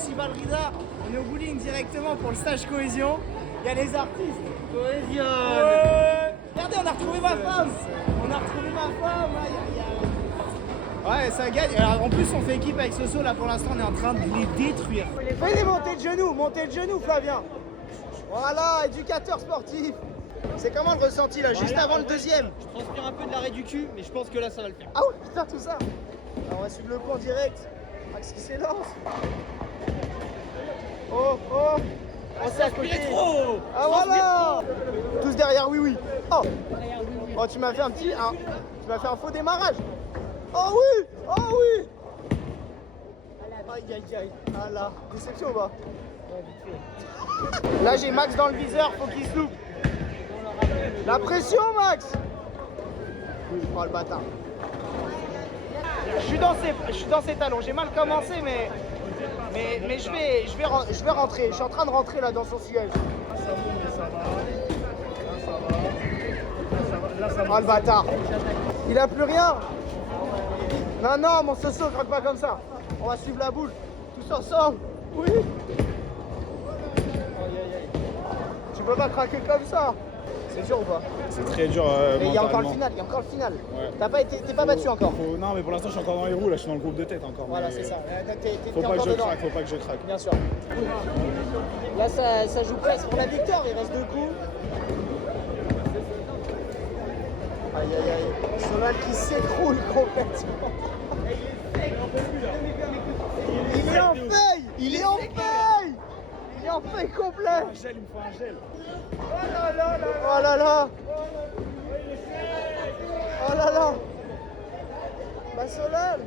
ici Valrida. On est au bowling directement pour le stage cohésion. Il y a les artistes. Cohésion. Ouais. Regardez, on a retrouvé ma femme. On a retrouvé ma femme. Ouais, ça gagne. Alors, en plus, on fait équipe avec Soso. Là, pour l'instant, on est en train de les détruire. Fais-les montées de genoux. Montez de genoux, Flavien. Voilà, éducateur sportif. C'est comment le ressenti là, juste avant le deuxième? Je transpire un peu de l'arrêt du cul, mais je pense que là ça va le faire. Ah oui, putain, tout ça. Alors, on va suivre le coup en direct. Max qui s'élance. Oh, oh. Oh, c'est à côté. Trop. Ah voilà. Tous derrière, oui, oui. Oh, oh tu m'as fait un petit... tu m'as fait un faux démarrage. Oh oui. Oh oui. Aïe, aïe, aïe. Ah là, déception ou pas? Là, j'ai Max dans le viseur, faut qu'il se loupe. La pression, Max. Oh, le bâtard. Je suis dans ses talons. J'ai mal commencé, mais je vais rentrer. Je suis en train de rentrer là dans son siège. Oh, le bâtard. Il a plus rien. Non, non, mon Soso, craque pas comme ça. On va suivre la boule. Tous ensemble. Oui. Tu peux pas craquer comme ça. C'est dur ou pas? C'est très dur. Mais il y a encore le final, il y a encore le final. Ouais. T'es pas battu encore. Non, mais pour l'instant, je suis encore dans les roues. Là, je suis dans le groupe de tête encore. Voilà, mais c'est ça. T'es Faut pas encore que je dedans. craque, faut pas que je craque. Bien sûr. Là, ça joue presque pour la victoire. Il reste 2 coups. Aïe, aïe, aïe. Solal qui s'écroule complètement. Il est en feuille. Il est en feuille. Il est en feuille complet. Un gel, il me faut un gel. Oh là là. Oh là là. Bah Solal.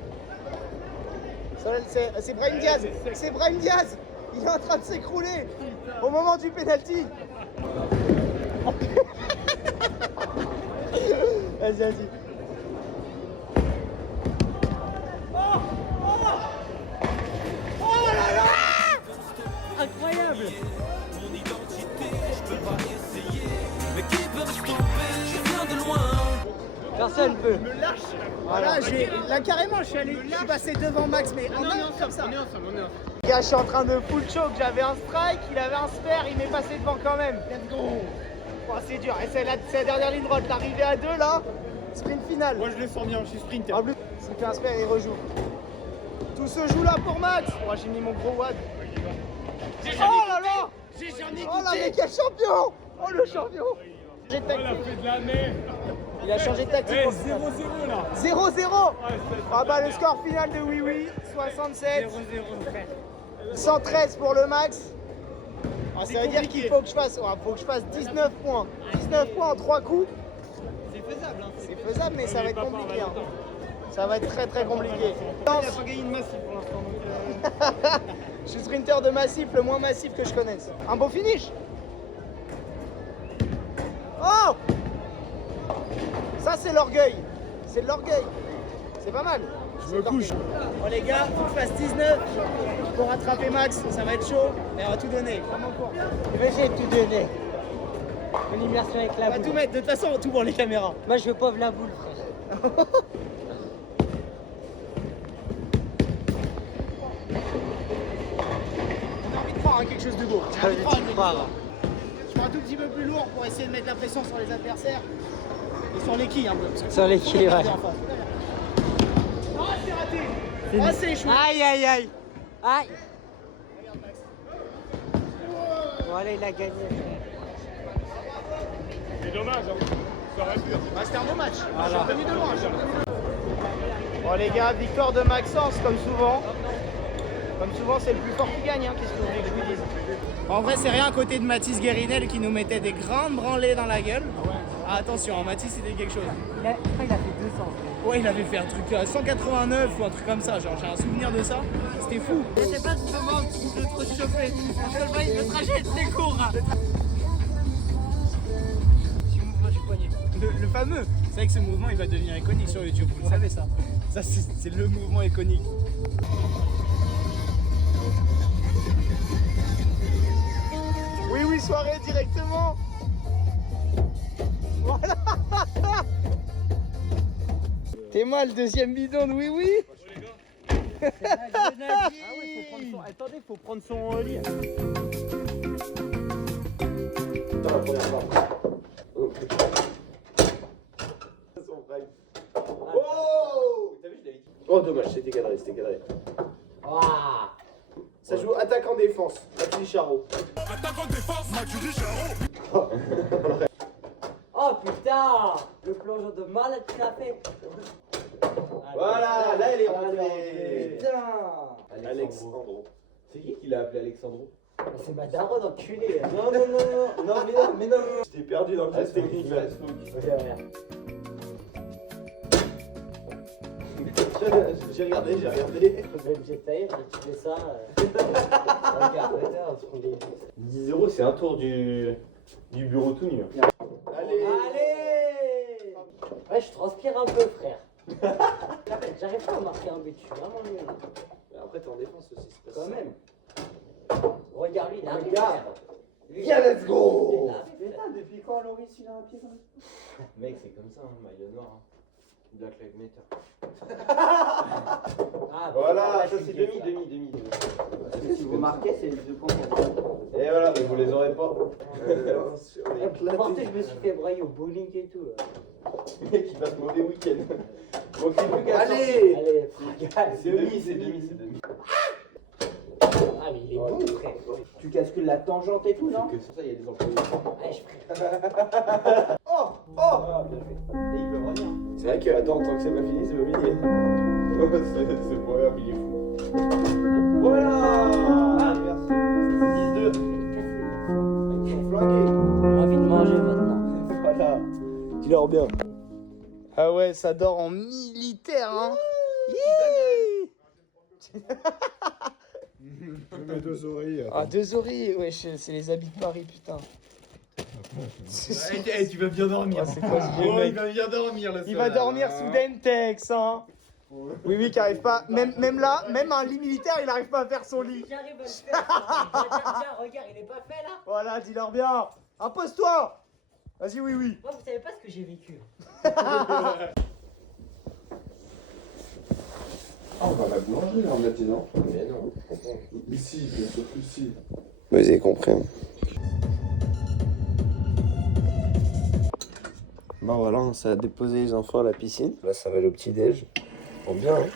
Solal, c'est Brahim Diaz. C'est Brahim Diaz. Il est en train de s'écrouler au moment du penalty. Vas-y, vas-y. Oh là là. Incroyable. Mon identité, je peux pas essayer. Mais qui peut me stopper? Je viens de loin. Personne peut. Voilà, là carrément, je suis passé devant Max, mais On est ensemble. Gars, je suis en train de full choke, j'avais un strike, il avait un spare, il m'est passé devant quand même. Oh, c'est dur, et c'est la dernière ligne droite, l'arrivée à 2 là, sprint final. Moi, je le sens bien, je suis sprinter. En plus, s'il fait un spare, il rejoue. Tout se joue là pour Max. Moi, j'ai mis mon gros WAD. Oh là là. Oh là, mais quel champion. Oh le champion. Oh, la fait de l'année. Il a changé de tactique. Eh, pour 0-0 là. 0-0. Ah bah le score final de Oui Oui, 67. 113 pour le max. Ah, ça veut dire qu'il faut que je fasse, faut que je fasse 19 points. 19 points en 3 coups. C'est faisable. Hein. C'est faisable, mais ça va être compliqué. Hein. Ça va être très très compliqué. Il a pas gagné de massif pour l'instant. Donc, Je suis sprinter de massif, le moins massif que je connaisse. Un beau finish. Oh! Ça c'est l'orgueil. C'est de l'orgueil. C'est pas mal. Je me couche. Bon les gars, faut que je fasse 19 pour rattraper Max. Ça va être chaud, mais on va tout donner. Comme en cours. je vais essayer de tout donner. Une immersion avec On la va boule. tout mettre, de toute façon, tout pour les caméras. Moi je veux pauvre la boule, frère. On a envie de prendre hein, quelque chose de beau. J'ai envie de croire. Je prends un tout petit peu plus lourd pour essayer de mettre la pression sur les adversaires. Et sur les quilles un peu. parce que Sur les faut quilles, garder ouais. en face. Ah, c'est raté. Ah, c'est échoué. Aïe aïe aïe. Aïe. Voilà, il a gagné. C'est dommage, hein. Ça aurait pu. Bah, c'était un beau match. Je suis revenu de loin. Bon les gars, victoire de Maxence comme souvent. Comme souvent c'est le plus fort qui gagne, hein. Qu'est-ce que vous voulez que je vous dise? En vrai c'est rien à côté de Mathis Guérinel qui nous mettait des grandes branlées dans la gueule. Ah, attention, hein, Mathis c'était quelque chose. Il a fait 200. Ouais, il avait fait un truc à 189 ou un truc comme ça, genre j'ai un souvenir de ça. C'était fou. Je sais pas si moment de trop se chauffer. Parce que le trajet est très court. Hein. Mouvement du poignet. Le fameux. C'est vrai que ce mouvement il va devenir iconique sur YouTube, vous le savez ça. Ça c'est le mouvement iconique. Oui, oui, soirée directement. Voilà. T'es mal, deuxième bidon de oui, oui. Ah ouais, Attendez, faut prendre son lit. Dans la première fois. Oh! T'as vu, je l'avais dit. Oh, dommage, c'était cadré, c'était cadré. Ah! Ça joue attaquant-défense, Mathieu Charo. Attaquant-défense, Mathieu Charo. Oh putain, le plongeon de malade qu'il a fait. Voilà, là elle est rentrée. Putain. Alexandro. C'est qui l'a appelé Alexandro? C'est ma daronne enculée. Non, non, non, non, non, mais non. Je t'ai perdu dans le geste technique là. J'ai regardé. J'essaye, tu fais ça. Regarde, 10 euros, c'est un tour du bureau tout nu. Allez. Ouais, je transpire un peu, frère. J'arrive pas à marquer un but, je suis vraiment nul. Après, t'es en défense aussi, c'est pas Quand ça. même. Regarde, lui, il arrive. Regarde. Lui, Viens, let's go. Putain, depuis quand Loris il a un pied comme ça? Mec, c'est comme ça, hein, maillot noir. Hein. Black Lives Matter. Ah, Voilà, putain, ça c'est demi. Si vous marquez, c'est les 2 points. Et voilà, mais vous les aurez pas. Porté, je me suis fait brailler au bowling et tout. Le mec il passe mauvais week-end. Donc il plus qu'à Allez, sortir. C'est demi. Ah, mais il est bon, frère. Tu calcules la tangente et tout, non? Que ça, il y a des employés. Ouais, je ferai. Ah, bien fait. Et ils peuvent revenir. C'est vrai que, attends, tant que c'est pas fini, c'est pas fini. C'est le programme, il est fou. Voilà. Ah, merci. 10-2. Ils sont flingués. J'ai envie de manger maintenant. Voilà. Dis-leur bien. Ah ouais, ça dort en militaire, hein. Mes 2 oreilles. Ah, 2 oreilles, ouais, c'est les habits de Paris, putain. Tu vas bien dormir. Ah, c'est quoi ce vieux mec? va bien dormir là. Il va dormir sous Dentex, hein. Oui, qui arrive pas. Même là, même un lit militaire, il arrive pas à faire son lit. J'arrive à le faire. Tiens, regarde, il est pas fait là. Voilà, dis-leur bien. Impose-toi. Vas-y, oui. Moi, vous savez pas ce que j'ai vécu. Ah, on va à la boulangerie en matinant. Mais non. Ici, bien sûr que si. Vous avez compris. Bah voilà, on s'est déposé les enfants à la piscine. Là, ça va aller au petit-déj. Bon, bien, hein.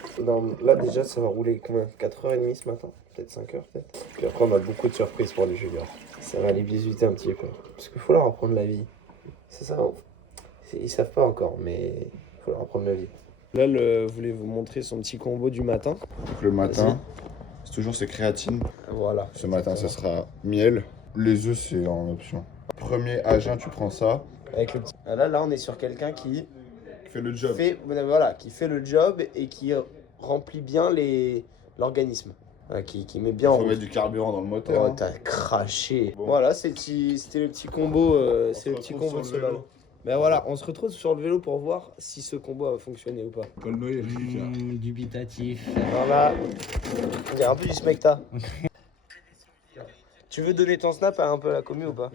Là, déjà, ça va rouler combien? 4h30 ce matin? Peut-être 5h, peut-être. Puis après, on a beaucoup de surprises pour les juniors. Ça va les bisuter un petit peu. Parce qu'il faut leur apprendre la vie. C'est ça. Ils savent pas encore, mais il faut leur apprendre la vie. Là, je voulais vous montrer son petit combo du matin. Donc le matin, c'est toujours ces créatines. Voilà. Ce matin, ça sera miel. Les œufs, c'est en option. Premier à jeun, tu prends ça. Avec le petit... Là, on est sur quelqu'un qui Fais le job. qui fait le job et qui remplit bien l'organisme. Voilà, qui met bien en Faut route. mettre du carburant dans le moteur. Oh, hein. t'as craché. Bon. Voilà, c'était le petit combo, c'est le petit retrouve combo de sur le Solal. vélo. Ben voilà, on se retrouve sur le vélo pour voir si ce combo a fonctionné ou pas. Paul Noël, il Dubitatif. Voilà, on dirait un peu du smecta. Tu veux donner ton snap à un peu la commu ou pas?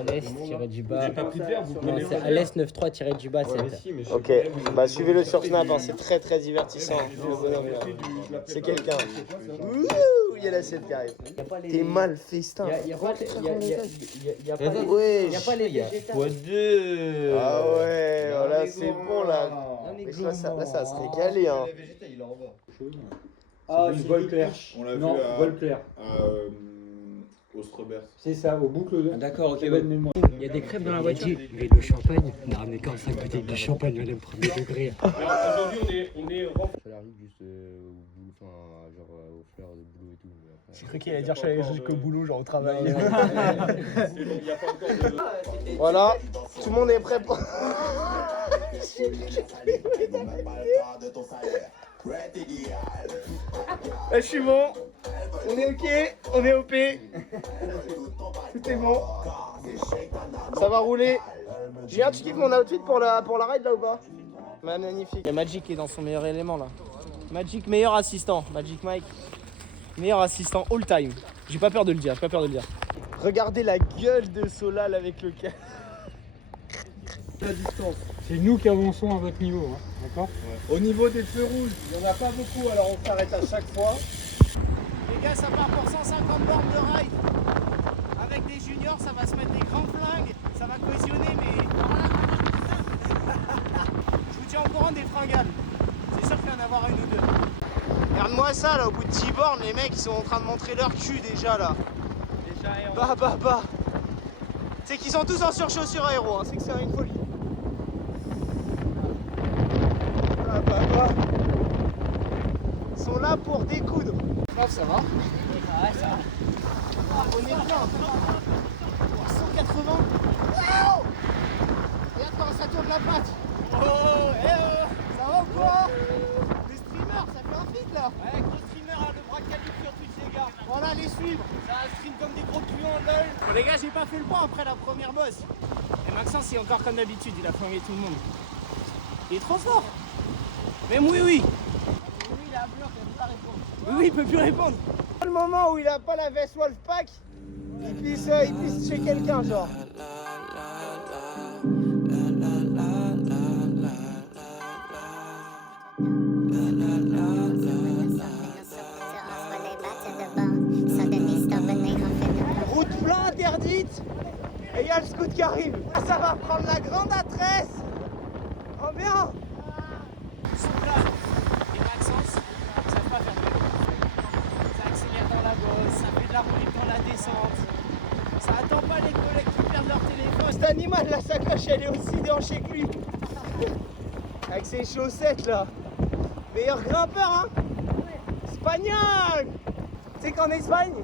Alès-du-bas. J'ai pas pris de verre, vous Non, c'est Alès93-du-bas. Ok, bah suivez-le sur Snap, hein, c'est très très divertissant. Le bonhomme, là. C'est quelqu'un. Ouh, il y a la 7 qui arrive. T'es mal festin. Il y a pas les. Ouais. Il y a pas les végétales. Ah ouais, là c'est bon là. Mais là, ça va se régaler. Hein. Ah, c'est Voltaire. On l'a vu Non, à Voltaire. Ostrobert. C'est ça, au boucle de. D'accord, ok. Très bonne mémoire. Il y a des crêpes dans la voiture. Mais le champagne, on a ramené 45 bouteilles de champagne, madame, premier degré. Aujourd'hui, on est juste au fleur de boulot et tout. J'ai cru qu'il allait dire j'allais jusqu'au boulot, genre au travail. Voilà, tout le monde est prêt pour. Là, je suis bon. On est ok, on est OP. Tout est bon. Ça va rouler. Julien, tu kiffes mon outfit pour la ride là ou pas? Magnifique. Il y a Magic qui est dans son meilleur élément là. Magic, meilleur assistant. Magic Mike, meilleur assistant all time. J'ai pas peur de le dire, Regardez la gueule de Solal avec le cas. La distance. C'est nous qui avançons à votre niveau, hein, d'accord? Au niveau des feux rouges, il n'y en a pas beaucoup, alors on s'arrête à chaque fois. Les gars, ça part pour 150 bornes de rail. Avec des juniors, ça va se mettre des grands flingues. Ça va cohésionner, mais... Je vous tiens au courant des fringales. C'est sûr qu'il va y en avoir une ou deux. Regarde-moi ça, là, au bout de 10 bornes, les mecs, ils sont en train de montrer leur cul déjà, là. Bah. C'est qu'ils sont tous en surchaussures aéro, hein. C'est que c'est une folie. Bah. Ils sont là pour découdre. Ça va? Ouais, ça va. On est plein. 180. Wow! Regarde comment ça tourne la patte. Oh. Ça va ou quoi? Les streamers, ça fait un feat là. Ouais, gros streamer, hein, le bras calibre sur Twitch, les gars. Voilà, les suivre. Ça stream comme des gros tuyaux en l'œil. Bon les gars, j'ai pas fait le point après la première bosse. Et Maxence, il est encore comme d'habitude, il a flingué tout le monde. Il est trop fort. Même oui. Oui, il peut plus répondre. Le moment où il a pas la veste Wolfpack, il pisse chez quelqu'un, genre. Route plein interdite. Et il y a le scout qui arrive. Ah, ça va prendre la grande adresse. Oh bien. Soufflage. Et Maxence, ça savent pas faire de vélo. Ça accélère dans la bosse, ça fait de la roulette dans la descente. Ça attend pas les collègues qui perdent leur téléphone. Cet animal, la sacoche, elle est aussi déhanchée que lui. Avec ses chaussettes là. Meilleur grimpeur, hein. Espagnol. Tu sais qu'en Espagne,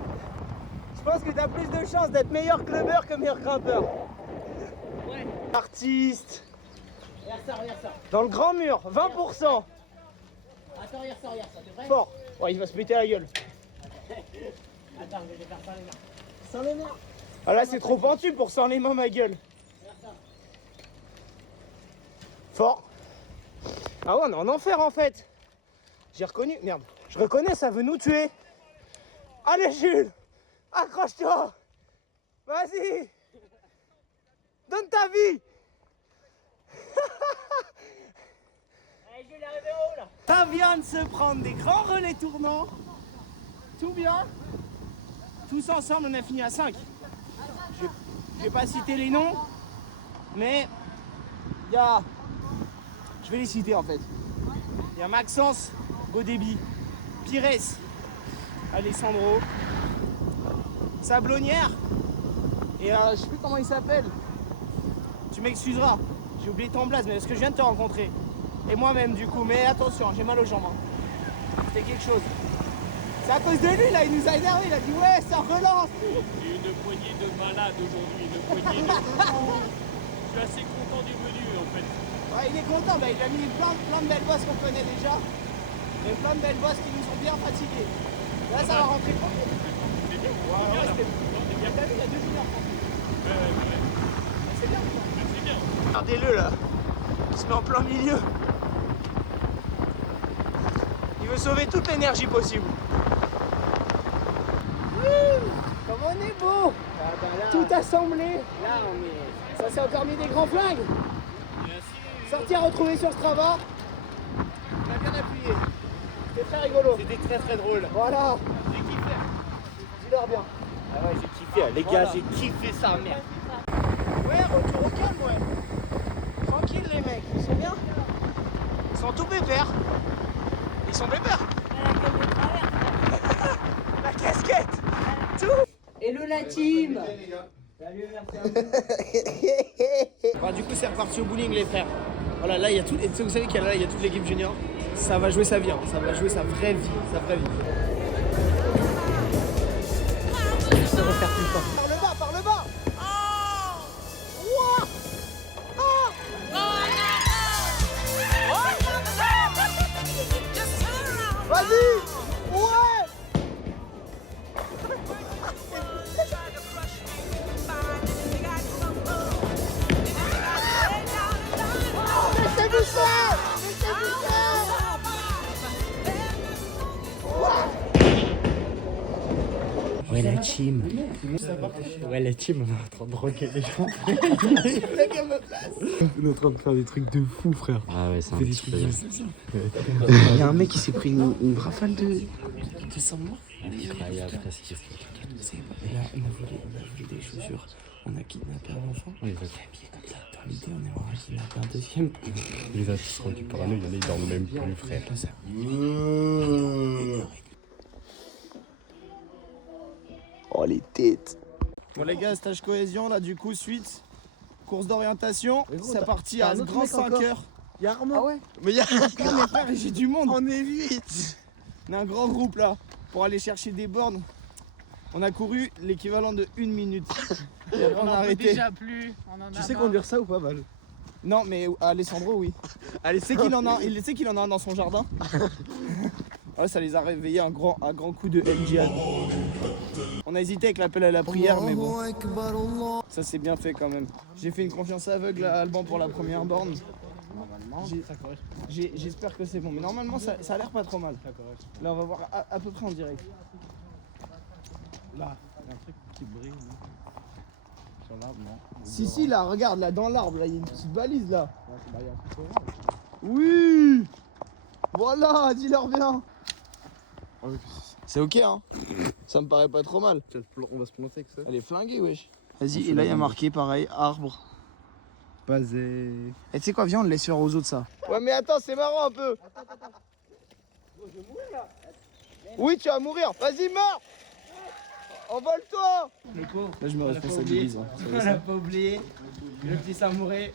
je pense que t'as plus de chances d'être meilleur clubbeur que meilleur grimpeur. Ouais. Artiste. Regarde ça. Dans le grand mur, 20%. Attends, regarde ça, de vrai. Fort. Ouais, il va se péter la gueule. Attends, je vais faire sans les mains. Sans les mains. Ah là, c'est trop pentu pour sans les mains, ma gueule. Regarde ça. Fort. Ah ouais, on est en enfer en fait. J'ai reconnu. Merde. Je reconnais, ça veut nous tuer. Allez, Jules. Accroche-toi. Vas-y. Donne ta vie. Allez, je vais arriver en haut là. Ça vient de se prendre des grands relais tournants. Tout bien. Tous ensemble, on a fini à 5. Je vais pas citer les noms, mais il y a... Je vais les citer en fait. Il y a Maxence, Godéby, Pires, Alessandro, Sablonnière, et je sais plus comment il s'appelle. Tu m'excuseras, j'ai oublié ton blaze, mais parce que je viens de te rencontrer. Et moi-même du coup, mais attention, j'ai mal aux jambes. Hein. C'était quelque chose. C'est à cause de lui là, il nous a énervé, il a dit ouais, ça relance. J'ai une poignée de malades aujourd'hui, une poignée de fous. Je suis assez content du menu en fait. Ouais, il est content, bah, il a mis plein de belles bosses qu'on connaît déjà. Et plein de belles bosses qui nous ont bien fatigués. Là, ça va rentrer trop vite. C'est bien, Ouais, c'était Non, c'est bien. T'as vu, il y a 2 juniors. C'est bien. C'est bien. Regardez-le là, il se met en plein milieu. Il veut sauver toute l'énergie possible. Comme on est beau. Tout assemblé. Là, on est. Ça s'est encore mis des grands flingues. Sortie à retrouver sur Strava. On a bien appuyé. C'était très rigolo. C'était très drôle. Voilà. J'ai kiffé. Dis-leur bien. Ah ouais, j'ai kiffé. Les gars, j'ai kiffé ça, merde. Ouais, retour au calme, ouais. Tranquille les mecs, ils sont bien. Ils sont tout pépères. Ils sont pépères. La casquette. Tout. Hello la team. Salut, merci. Bah, du coup, c'est reparti au bowling, les frères. Voilà, là, il y a tout. Et vous savez qu'il y a toute l'équipe junior. Ça va jouer sa vie, hein. Ça va jouer sa vraie vie. Sa vraie vie. Je vais refaire plus fort. Par le bas. Ouah. Vas-y. Ouais. Laissez-vous faire. Ouais, la team. Ouais, la team, on est en train de rocker les gens. On est en train de faire des trucs de fou, frère. Ah ouais, c'est un Des petit trucs peu. de fou. Il y a un mec qui s'est pris une rafale de 200 morts. Incroyable, qu'est-ce qu'il Et là, on a volé des chaussures. On a kidnappé un enfant. On les a habillés comme ça. Dans l'idée, on est en kidnapper un deuxième. Il les a tous rendus parano, il y en a, ils dorment même plus, frère. Oh les têtes. Bon les gars, stage cohésion là du coup suite. Course d'orientation. C'est parti à grand 5 heures. Y'a Armand. Ah ouais. Mais y'a encore mes frères et j'ai du monde. On est 8. On est un grand groupe là pour aller chercher des bornes. On a couru l'équivalent de 1 minute. Et après on a arrêté. Déjà plus. Tu sais conduire ça ou pas, Val? Non mais Alessandro oui. Il sait qu'il en a un dans son jardin. Ouais, ça les a réveillés un grand coup de El Jihad. On a hésité avec l'appel à la prière mais bon. Ça c'est bien fait quand même. J'ai fait une confiance aveugle à Alban pour la première borne. J'espère que c'est bon mais normalement ça a l'air pas trop mal. Là on va voir à peu près en direct. Là, il y a un truc qui brille. Sur l'arbre, non? Si là, regarde là dans l'arbre, là il y a une petite balise là. Oui. Voilà, dis-leur bien. C'est ok hein. Ça me paraît pas trop mal. On va se planter avec ça. Elle est flinguée wesh. Vas-y, et là il y a marqué pareil, arbre. Basé. Et tu sais quoi, viens on le laisse faire aux autres ça. Ouais mais attends, c'est marrant un peu. Je vais mourir là. Oui tu vas mourir, vas-y meurs. Envole-toi. Là je me responsabilise. On l'a pas oublié. Le petit Samouré.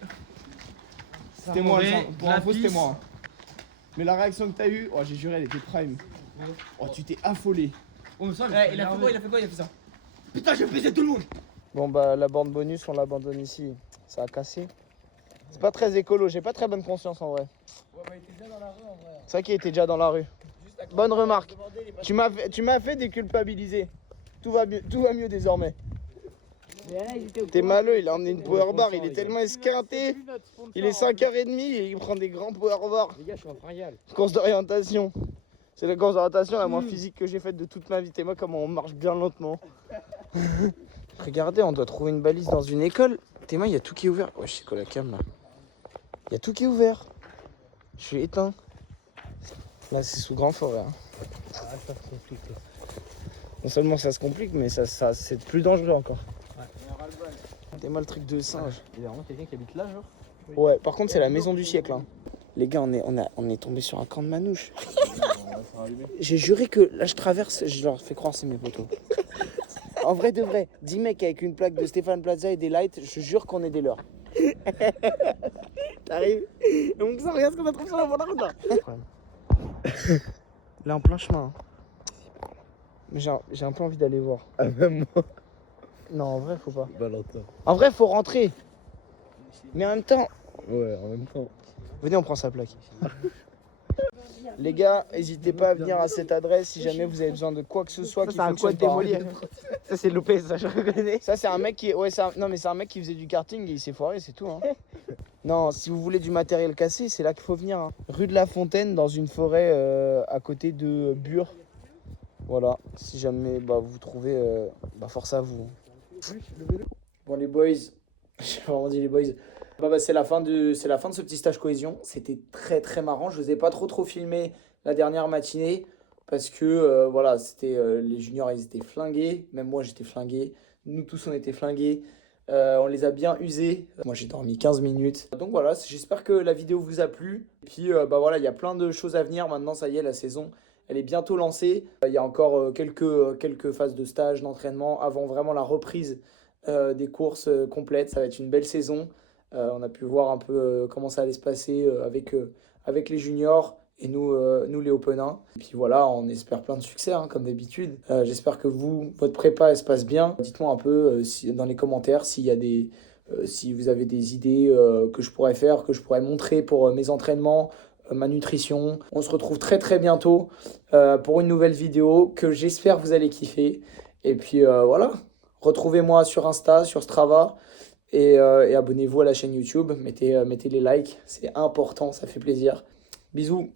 C'était moi, pour info c'était moi. Mais la réaction que t'as eue, oh j'ai juré elle était prime. Oh tu t'es affolé. Il a fait quoi, il a fait ça. Putain, j'ai baisé tout le monde. Bon bah la borne bonus on l'abandonne ici. Ça a cassé. C'est pas très écolo, j'ai pas très bonne conscience en vrai. C'est vrai qu'il était déjà dans la rue. Bonne remarque. Tu m'as fait déculpabiliser. Tout va mieux désormais. T'es malheureux, il a emmené une power bar, il est tellement esquinté. Il est 5h30 et il prend des grands power bars. Les gars, je suis en fringale. Course d'orientation. C'est la course d'orientation la moins physique que j'ai faite de toute ma vie. T'es moi comment on marche bien lentement. Regardez, on doit trouver une balise dans une école. Théma, il y a tout qui est ouvert. Ouais, c'est quoi la cam là? Il y a tout qui est ouvert. Je suis éteint. Là, c'est sous grand forêt. Hein. Ah, ça se complique. Non seulement ça se complique, mais ça c'est plus dangereux encore. Ouais. Théma, le truc de singe. Il y a vraiment quelqu'un qui habite là, genre? Ouais, par contre, c'est la maison du siècle. Hein. Les gars, on est tombé sur un camp de manouches. J'ai juré que là, je traverse, je leur fais croire c'est mes potos. En vrai de vrai, 10 mecs avec une plaque de Stéphane Plaza et des lights, je jure qu'on est des leurs. T'arrives? Donc ça, regarde ce qu'on a trouvé sur la bande route là. Là en plein chemin. Mais j'ai un peu envie d'aller voir. Ah, même moi. Non, en vrai, faut pas. Valentin. En vrai, faut rentrer. Mais en même temps, Ouais, en même temps. venez, on prend sa plaque. Les gars, n'hésitez pas à venir à cette adresse si jamais vous avez besoin de quoi que ce soit qui fonctionne pas. Ça, c'est loupé, ça, je reconnais. Ça c'est un mec qui non mais c'est un mec qui faisait du karting et il s'est foiré, c'est tout hein. Non, si vous voulez du matériel cassé, c'est là qu'il faut venir hein. Rue de la Fontaine dans une forêt à côté de Bure. Voilà, si jamais vous trouvez force à vous. Bon les boys, j'ai vraiment dit les boys. C'est la fin de ce petit stage cohésion. C'était très très marrant. Je vous ai pas trop filmé la dernière matinée parce que voilà, c'était les juniors ils étaient flingués, même moi j'étais flingué, nous tous on était flingués. On les a bien usés. Moi j'ai dormi 15 minutes. Donc voilà, j'espère que la vidéo vous a plu. Et puis voilà, il y a plein de choses à venir. Maintenant ça y est, la saison elle est bientôt lancée. Il y a encore quelques phases de stage, d'entraînement avant vraiment la reprise des courses complètes. Ça va être une belle saison. On a pu voir un peu comment ça allait se passer avec les juniors et nous les openins. Et puis voilà, on espère plein de succès hein, comme d'habitude. J'espère que votre prépa elle se passe bien. Dites-moi un peu dans les commentaires s'il y a si vous avez des idées que je pourrais faire, que je pourrais montrer pour mes entraînements, ma nutrition. On se retrouve très très bientôt pour une nouvelle vidéo que j'espère vous allez kiffer. Et puis voilà, retrouvez-moi sur Insta, sur Strava. Et abonnez-vous à la chaîne YouTube, mettez les likes, c'est important, ça fait plaisir. Bisous.